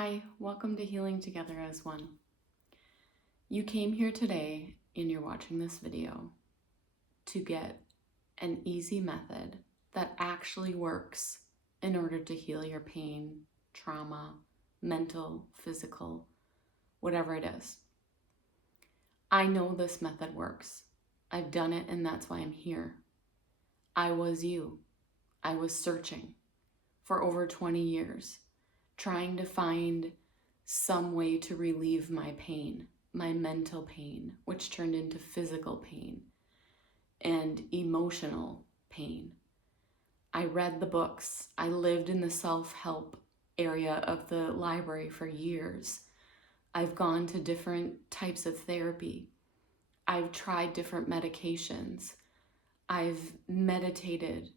Hi, welcome to Healing Together as One. You came here today and you're watching this video to get an easy method that actually works in order to heal your pain, trauma, mental, physical, whatever it is. I know this method works. I've done it and that's why I'm here. I was you. I was searching for over 20 years, trying to find some way to relieve my pain, my mental pain, which turned into physical pain and emotional pain. I read the books. I lived in the self-help area of the library for years. I've gone to different types of therapy. I've tried different medications. I've meditated.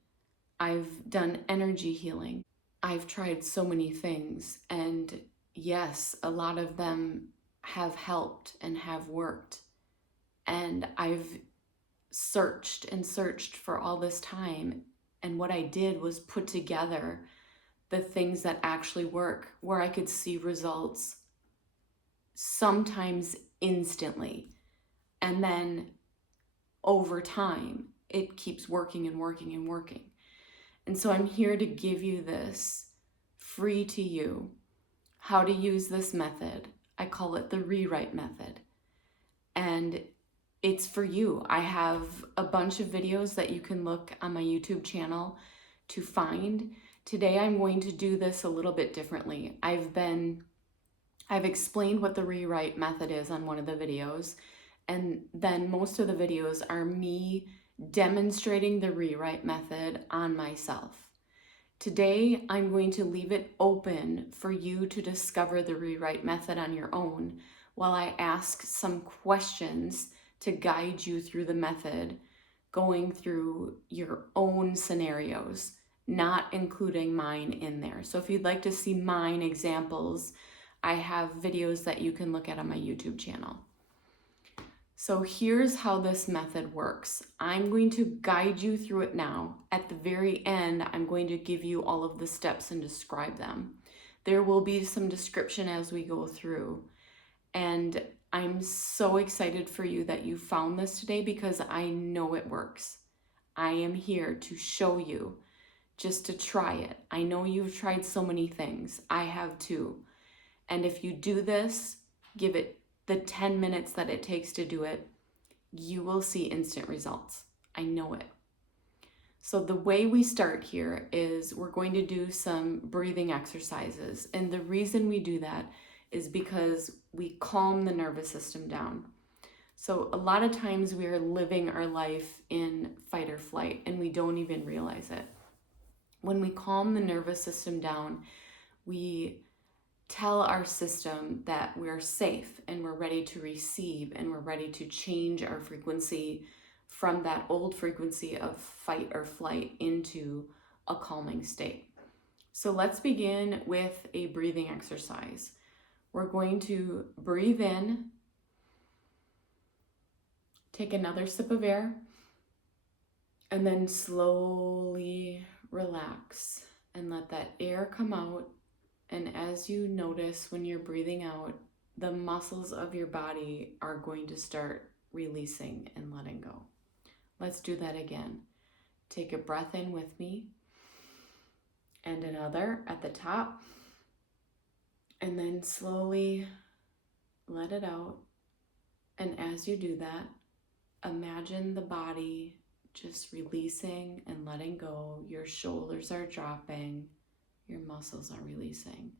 I've done energy healing. I've tried so many things, and yes, a lot of them have helped and have worked. And I've searched and searched for all this time. And what I did was put together the things that actually work, where I could see results sometimes instantly. And then over time, it keeps working and working and working. And so I'm here to give you this free to you, how to use this method. I call it the rewrite method. And it's for you. I have a bunch of videos that you can look on my YouTube channel to find. Today I'm going to do this a little bit differently. I've explained what the rewrite method is on one of the videos, and then most of the videos are me demonstrating the rewrite method on myself. Today, I'm going to leave it open for you to discover the rewrite method on your own while I ask some questions to guide you through the method, going through your own scenarios, not including mine in there. So if you'd like to see mine examples, I have videos that you can look at on my YouTube channel. So here's how this method works. I'm going to guide you through it now. At the very end, I'm going to give you all of the steps and describe them. There will be some description as we go through. And I'm so excited for you that you found this today because I know it works. I am here to show you, just to try it. I know you've tried so many things. I have too. And if you do this, give it the 10 minutes that it takes to do it, you will see instant results. I know it. So the way we start here is we're going to do some breathing exercises. And the reason we do that is because we calm the nervous system down. So a lot of times we are living our life in fight or flight and we don't even realize it. When we calm the nervous system down, we tell our system that we're safe and we're ready to receive and we're ready to change our frequency from that old frequency of fight or flight into a calming state. So let's begin with a breathing exercise. We're going to breathe in, take another sip of air, and then slowly relax and let that air come out. And as you notice when you're breathing out, the muscles of your body are going to start releasing and letting go. Let's do that again. Take a breath in with me and another at the top. And then slowly let it out. And as you do that, imagine the body just releasing and letting go. Your shoulders are dropping. Your muscles are releasing.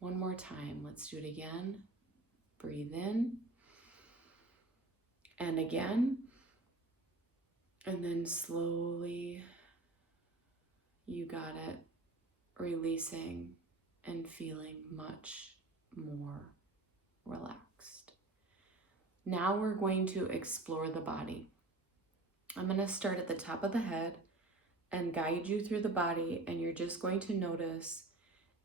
One more time. Let's do it again. Breathe in. And again. And then slowly, you got it, releasing and feeling much more relaxed. Now we're going to explore the body. I'm going to start at the top of the head and guide you through the body, and you're just going to notice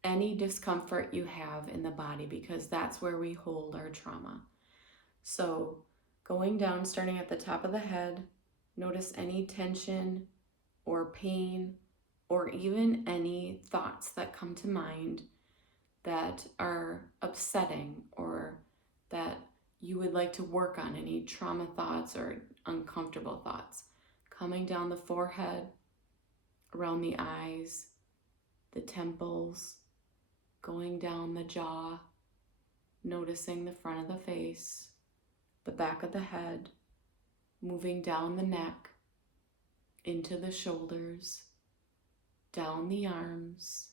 any discomfort you have in the body because that's where we hold our trauma. So going down, starting at the top of the head, notice any tension or pain or even any thoughts that come to mind. that are upsetting or that you would like to work on, any trauma thoughts or uncomfortable thoughts. Coming down the forehead, around the eyes, the temples, going down the jaw, noticing the front of the face, the back of the head, moving down the neck, into the shoulders, down the arms,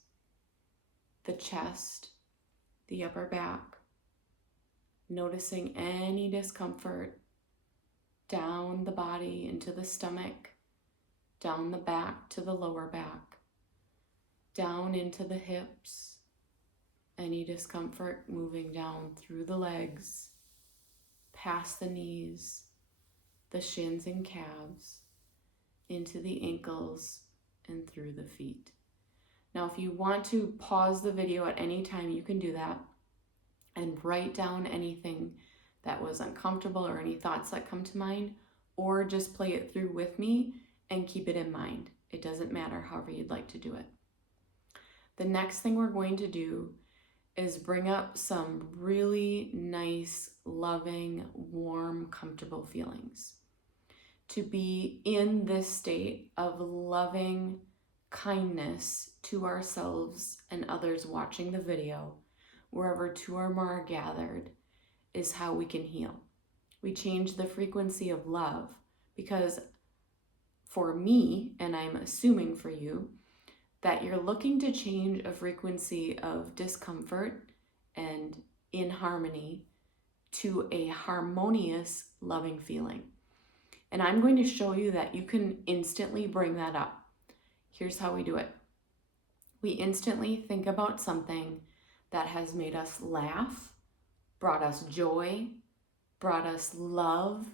the chest, the upper back, noticing any discomfort down the body into the stomach, down the back to the lower back, down into the hips, any discomfort moving down through the legs, past the knees, the shins and calves, into the ankles and through the feet. Now, if you want to pause the video at any time, you can do that and write down anything that was uncomfortable or any thoughts that come to mind, or just play it through with me and keep it in mind. It doesn't matter, however you'd like to do it. The next thing we're going to do is bring up some really nice, loving, warm, comfortable feelings. To be in this state of loving kindness to ourselves and others watching the video, wherever two or more are gathered, is how we can heal. We change the frequency of love, because for me, and I'm assuming for you, that you're looking to change a frequency of discomfort and inharmony to a harmonious, loving feeling. And I'm going to show you that you can instantly bring that up. Here's how we do it. We instantly think about something that has made us laugh, brought us joy, brought us love,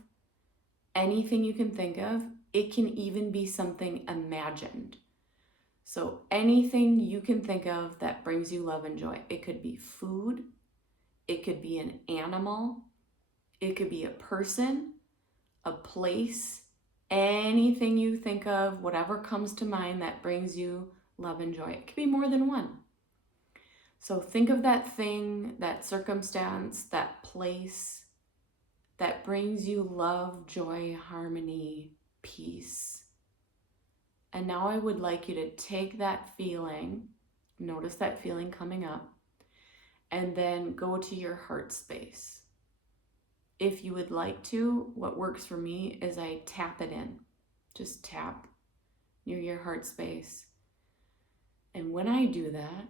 anything you can think of. It can even be something imagined. So anything you can think of that brings you love and joy. It could be food, it could be an animal, it could be a person, a place, anything you think of, whatever comes to mind that brings you love and joy. It could be more than one. So think of that thing, that circumstance, that place that brings you love, joy, harmony, peace. And now I would like you to take that feeling, notice that feeling coming up, and then go to your heart space. If you would like to, what works for me is I tap it in. Just tap near your heart space. And when I do that,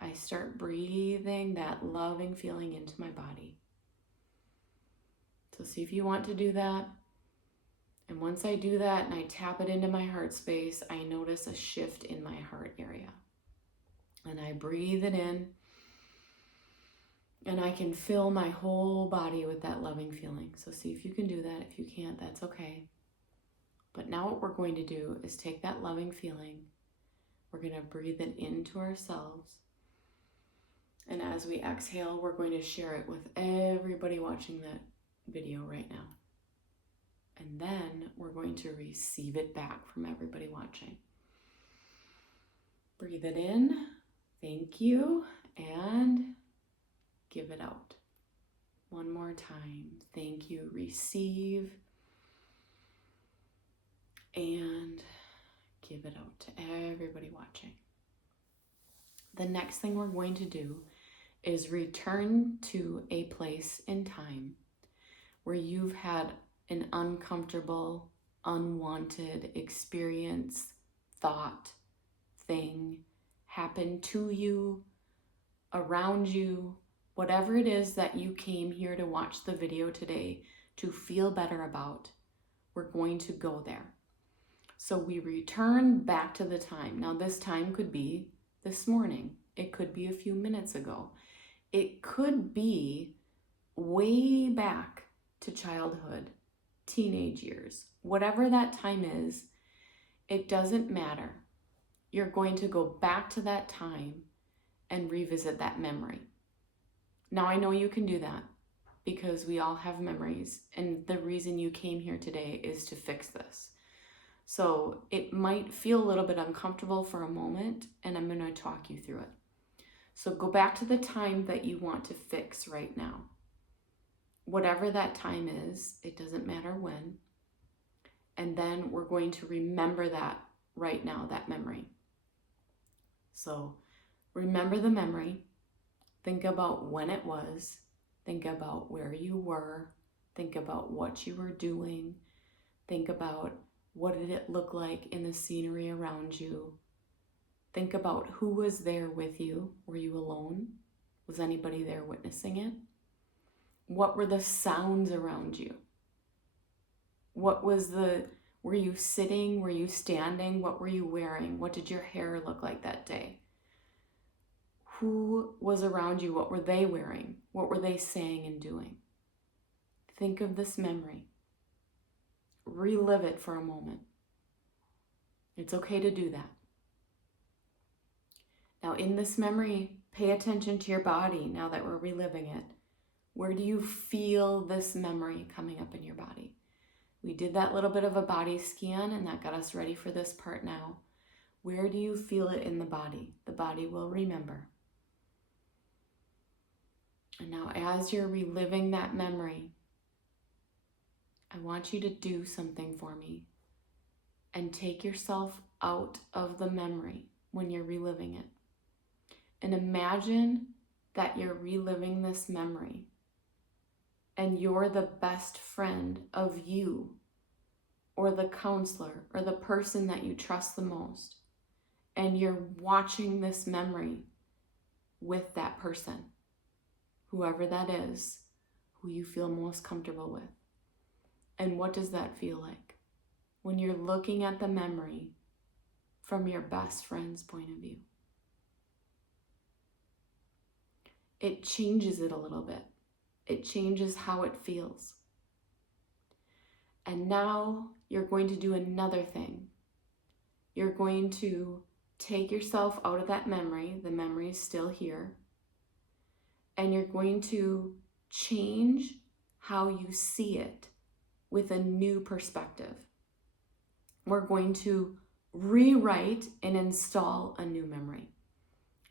I start breathing that loving feeling into my body. So see if you want to do that. And once I do that and I tap it into my heart space, I notice a shift in my heart area. And I breathe it in. And I can fill my whole body with that loving feeling. So see if you can do that. If you can't, that's okay. But now what we're going to do is take that loving feeling. We're going to breathe it into ourselves. And as we exhale, we're going to share it with everybody watching that video right now. And then we're going to receive it back from everybody watching. Breathe it in. Thank you. And give it out. One more time. Thank you. Receive. And give it out to everybody watching. The next thing we're going to do is return to a place in time where you've had an uncomfortable, unwanted experience, thought, thing happen to you, around you, whatever it is that you came here to watch the video today to feel better about, we're going to go there. So we return back to the time. Now this time could be this morning. It could be a few minutes ago. It could be way back to childhood, teenage years, whatever that time is, it doesn't matter. You're going to go back to that time and revisit that memory. Now I know you can do that because we all have memories, and the reason you came here today is to fix this. So it might feel a little bit uncomfortable for a moment, and I'm going to talk you through it. So go back to the time that you want to fix right now. Whatever that time is, it doesn't matter when. And then we're going to remember that right now, that memory. So remember the memory. Think about when it was. Think about where you were. Think about what you were doing. Think about what did it look like in the scenery around you. Think about who was there with you. Were you alone? Was anybody there witnessing it? What were the sounds around you? Were you sitting? Were you standing? What were you wearing? What did your hair look like that day? Who was around you? What were they wearing? What were they saying and doing? Think of this memory. Relive it for a moment. It's okay to do that. Now, in this memory, pay attention to your body now that we're reliving it. Where do you feel this memory coming up in your body? We did that little bit of a body scan, and that got us ready for this part now. Where do you feel it in the body? The body will remember. And now, as you're reliving that memory, I want you to do something for me and take yourself out of the memory when you're reliving it. And imagine that you're reliving this memory and you're the best friend of you or the counselor or the person that you trust the most. And you're watching this memory with that person, whoever that is, who you feel most comfortable with. And what does that feel like when you're looking at the memory from your best friend's point of view? It changes it a little bit. It changes how it feels. And now you're going to do another thing. You're going to take yourself out of that memory. The memory is still here. And you're going to change how you see it with a new perspective. We're going to rewrite and install a new memory.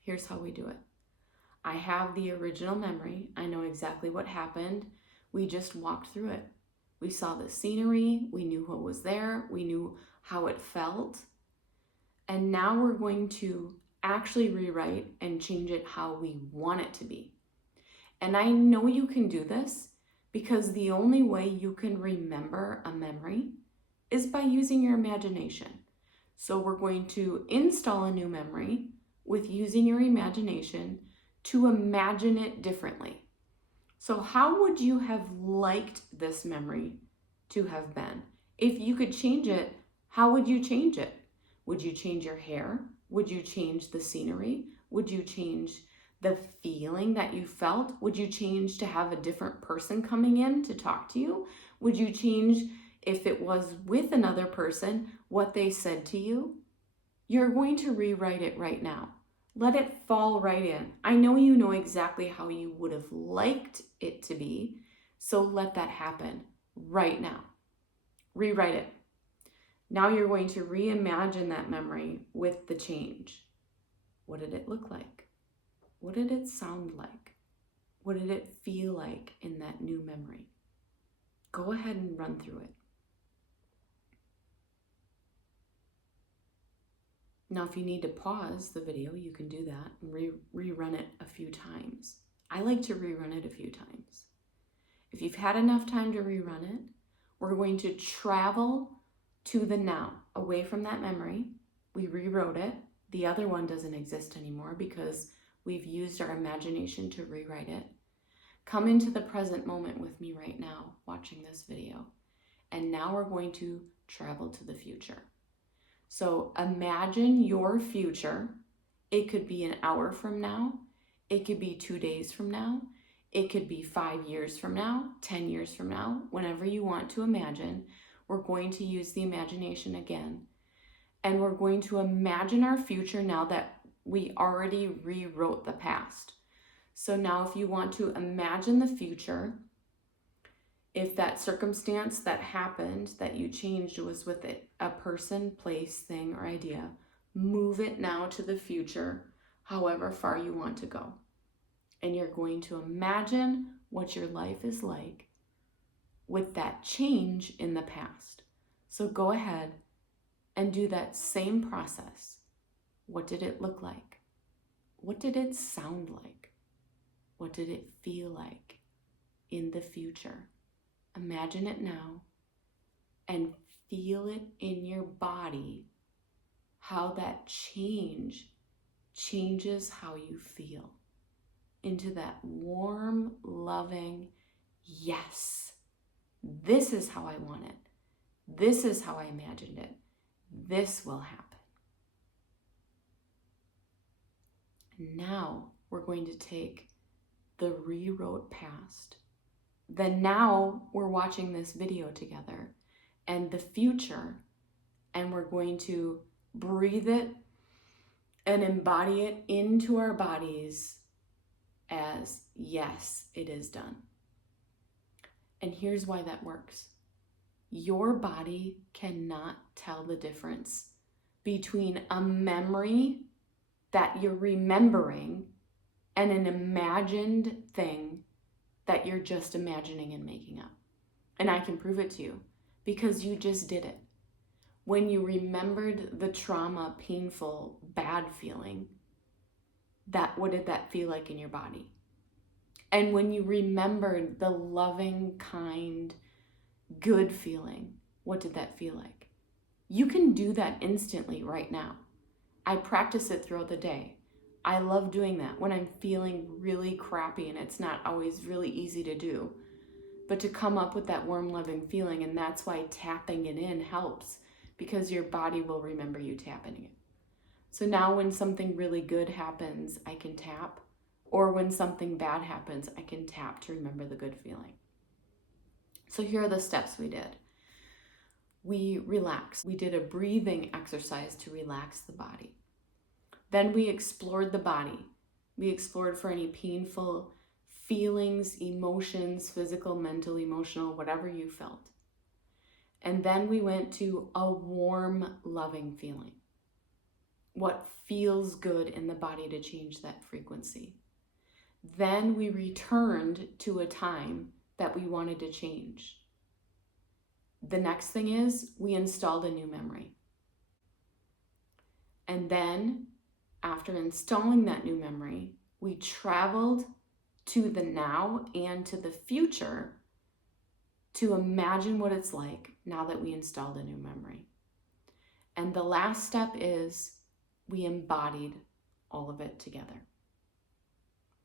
Here's how we do it. I have the original memory. I know exactly what happened. We just walked through it. We saw the scenery. We knew what was there. We knew how it felt. And now we're going to actually rewrite and change it how we want it to be. And I know you can do this because the only way you can remember a memory is by using your imagination. So we're going to install a new memory with using your imagination to imagine it differently. So how would you have liked this memory to have been? If you could change it, how would you change it? Would you change your hair? Would you change the scenery? Would you change the feeling that you felt? Would you change to have a different person coming in to talk to you? Would you change, if it was with another person, what they said to you? You're going to rewrite it right now. Let it fall right in. I know you know exactly how you would have liked it to be, so let that happen right now. Rewrite it. Now you're going to reimagine that memory with the change. What did it look like? What did it sound like? What did it feel like in that new memory? Go ahead and run through it. Now, if you need to pause the video, you can do that and rerun it a few times. I like to rerun it a few times. If you've had enough time to rerun it, we're going to travel to the now, away from that memory. We rewrote it. The other one doesn't exist anymore because we've used our imagination to rewrite it. Come into the present moment with me right now, watching this video. And now we're going to travel to the future. So imagine your future. It could be an hour from now. It could be 2 days from now. It could be 5 years from now, 10 years from now, whenever you want to imagine. We're going to use the imagination again. And we're going to imagine our future now that we already rewrote the past. So now if you want to imagine the future, if that circumstance that happened that you changed was with a person, place, thing, or idea, move it now to the future. however far you want to go. And you're going to imagine what your life is like with that change in the past. So go ahead and do that same process. What did it look like? What did it sound like? What did it feel like in the future? Imagine it now and feel it in your body, how that changes how you feel into that warm, loving, yes, this is how I want it. This is how I imagined it. This will happen. Now we're going to take the rewrote past. Then now we're watching this video together and the future, and we're going to breathe it and embody it into our bodies as, yes, it is done. And here's why that works. Your body cannot tell the difference between a memory that you're remembering and an imagined thing that you're just imagining and making up. And I can prove it to you because you just did it. When you remembered the trauma, painful, bad feeling, what did that feel like in your body? And when you remembered the loving, kind, good feeling, what did that feel like? You can do that instantly right now. I practice it throughout the day. I love doing that when I'm feeling really crappy, and it's not always really easy to do. But to come up with that warm, loving feeling, and that's why tapping it in helps, because your body will remember you tapping it. So now when something really good happens, I can tap, or when something bad happens, I can tap to remember the good feeling. So here are the steps we did. We relaxed. We did a breathing exercise to relax the body. Then we explored the body. We explored for any painful feelings, emotions, physical, mental, emotional, whatever you felt. And then we went to a warm, loving feeling. What feels good in the body to change that frequency. Then we returned to a time that we wanted to change. The next thing is we installed a new memory. And then after installing that new memory, we traveled to the now and to the future to imagine what it's like now that we installed a new memory. And the last step is we embodied all of it together.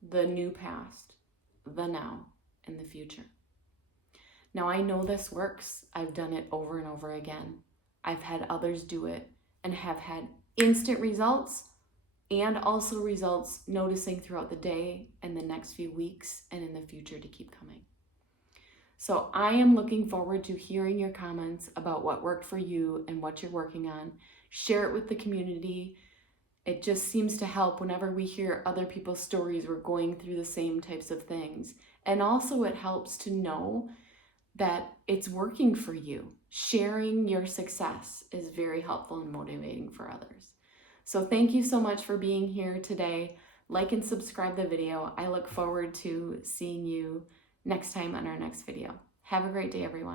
The new past, the now, and the future. Now I know this works. I've done it over and over again. I've had others do it and have had instant results, and also results noticing throughout the day and the next few weeks and in the future to keep coming. So I am looking forward to hearing your comments about what worked for you and what you're working on. Share it with the community. It just seems to help whenever we hear other people's stories. We're going through the same types of things. And also it helps to know that it's working for you. Sharing your success is very helpful and motivating for others. So thank you so much for being here today. Like and subscribe the video. I look forward to seeing you next time on our next video. Have a great day, everyone.